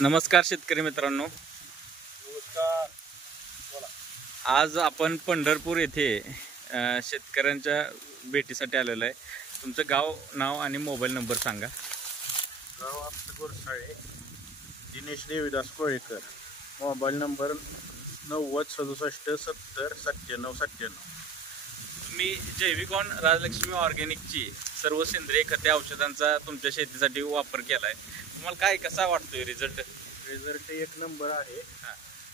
नमस्कार शेतकरी मित्रांनो, नमस्कार. बोला. आज आपण पंढरपूर येथे शेतकऱ्यांच्या भेटीसाठी आलेलो आहे. तुमचं गाव, नाव आणि मोबाईल नंबर सांगा. गाव आमचं गोरसाळे, दिनेश देवीदास कोळेकर. Mobile number 9067709797. तुम्ही जैविकॉन राजलक्ष्मी ऑर्गॅनिकची सर्व सेंद्रिय खते औषधांचा तुमच्या शेतीसाठी वापर केला आहे. तुम्हाला काय कसा वाटतोय रिझल्ट? रिझल्ट एक नंबर आहे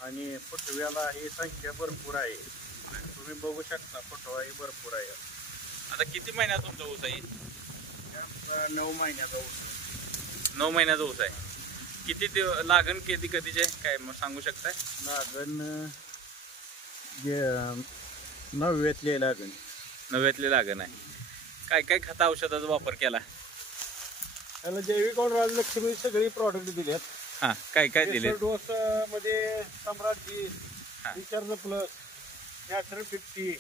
आणि फुटव्याला ही संख्या भरपूर आहे. तुम्ही बघू शकता, फुटवाही भरपूर आहे. आता किती महिन्यात तुमचा ऊस आहे? 9 महिन्याचा ऊस. 9 महिन्याचा ऊस आहे. किती लागण कधीचे काय मग सांगू शकताय? लागण नवव्यातली लागण. 9व्यातली लागण आहे. काय काय खत औषधाचा वापर केला? त्याला जैविकॉन राजलक्ष्मी सगळी प्रॉडक्ट दिलेत. हां, काय काय दिले? डोस मध्ये सम्राट जी, recharge plus, natural 50,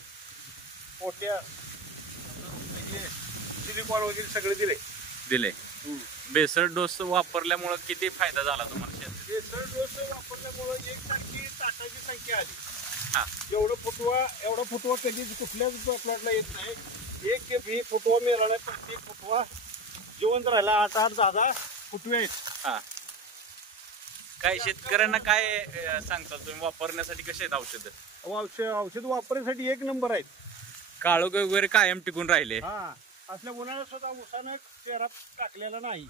potash, silicon वगैरे सगळे दिले. बेसळ डोस वापरल्यामुळे किती फायदा झाला तुम्हाला शेतात? बेसळ डोस वापरल्यामुळे एकसारखी ताटाची संख्या आली. हां, एवढा फुटवा कधीच कुठल्याच प्लॉटला येत नाही. एक फुटवा मिळाला, प्रत्येक फुटवा जिवंत राहिला. 8-10 फुटवे आहेत. हां. काय शेतकऱ्यांना काय सांगता तुम्ही, वापरण्यासाठी कसे आहेत औषधं? औषध वापरण्यासाठी एक नंबर आहेत. काळोख वगैरे कायम टिकून राहिले हा, असल्या उन्हाळ्यात सुद्धा उसानं चेहरा टाकलेला नाही.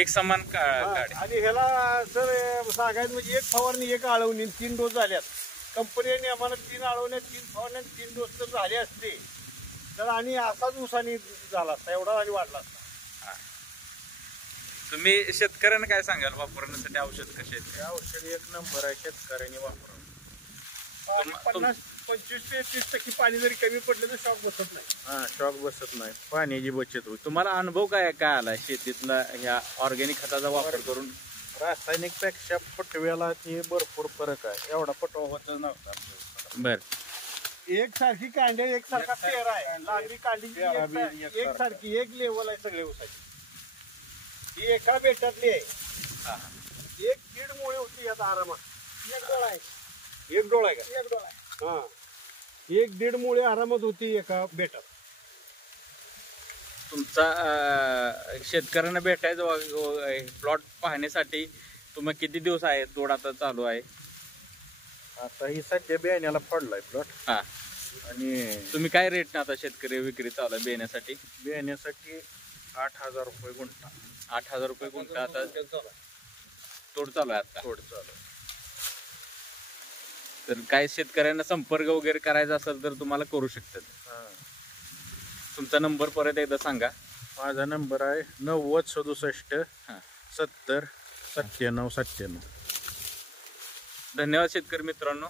एक समान काढ. आणि ह्याला सर सांगायचं म्हणजे एक फवारणी, एक आळवणी, 3 डोस झाल्यात. कंपनीने आम्हाला 3 आळवण्या, 3 फवारण्या, 3 डोस तर झाले असते तर आणि असाच उसानी झाला असता, एवढा आणि वाढला असता. तुम्ही शेतकऱ्यांना काय सांगाल वापरण्यासाठी औषध कसे आहेत? हे औषध एक नंबर आहे, शेतकऱ्यांनी वापरावं. 25 ते 30% पाणी जरी कमी पडलं तर शॉक बसत नाही. हा, शॉक बसत नाही, पाण्याची बचत होती. तुम्हाला अनुभव काय आला शेतीतला ह्या ऑर्गॅनिक खताचा वापर करून? रासायनिक पेक्षा फुटव्याला ते भरपूर फरक आहे. एवढा फुटवा होत नव्हता. बर, एकसारखी कांडे, एकसारखा पेरा आहे. लांबी कांडी एकसारखी, एक लेवल आहे सगळे उसाची. ही एका बेटातली आहे. 1-1.5 मुळे होती यात आरामात. एक डोळा आहे. एक डोळा आहे का? एक डोळा आहे. हा, 1-1.5 मुळे आरामात होती एका बेटात. तुमचा शेतकऱ्यांना भेटायचं प्लॉट पाहण्यासाठी तुम्ही किती दिवस आहे? तोड आता चालू आहे. आता ही सध्या बियाण्याला पडलाय प्लॉट. हा, आणि तुम्ही काय रेट आता शेतकरी विक्री चालू आहे बियाण्यासाठी? 8,000 रुपये गुंठा. 8,000 रुपये गुंठा आता तोड चालू आहे. आता तोड चालू. तर काय शेतकऱ्यांना संपर्क वगैरे करायचा असेल तर तुम्हाला करू शकतात. तुमचा नंबर परत एकदा सांगा. माझा नंबर आहे 9067709797. धन्यवाद शेतकरी मित्रांनो.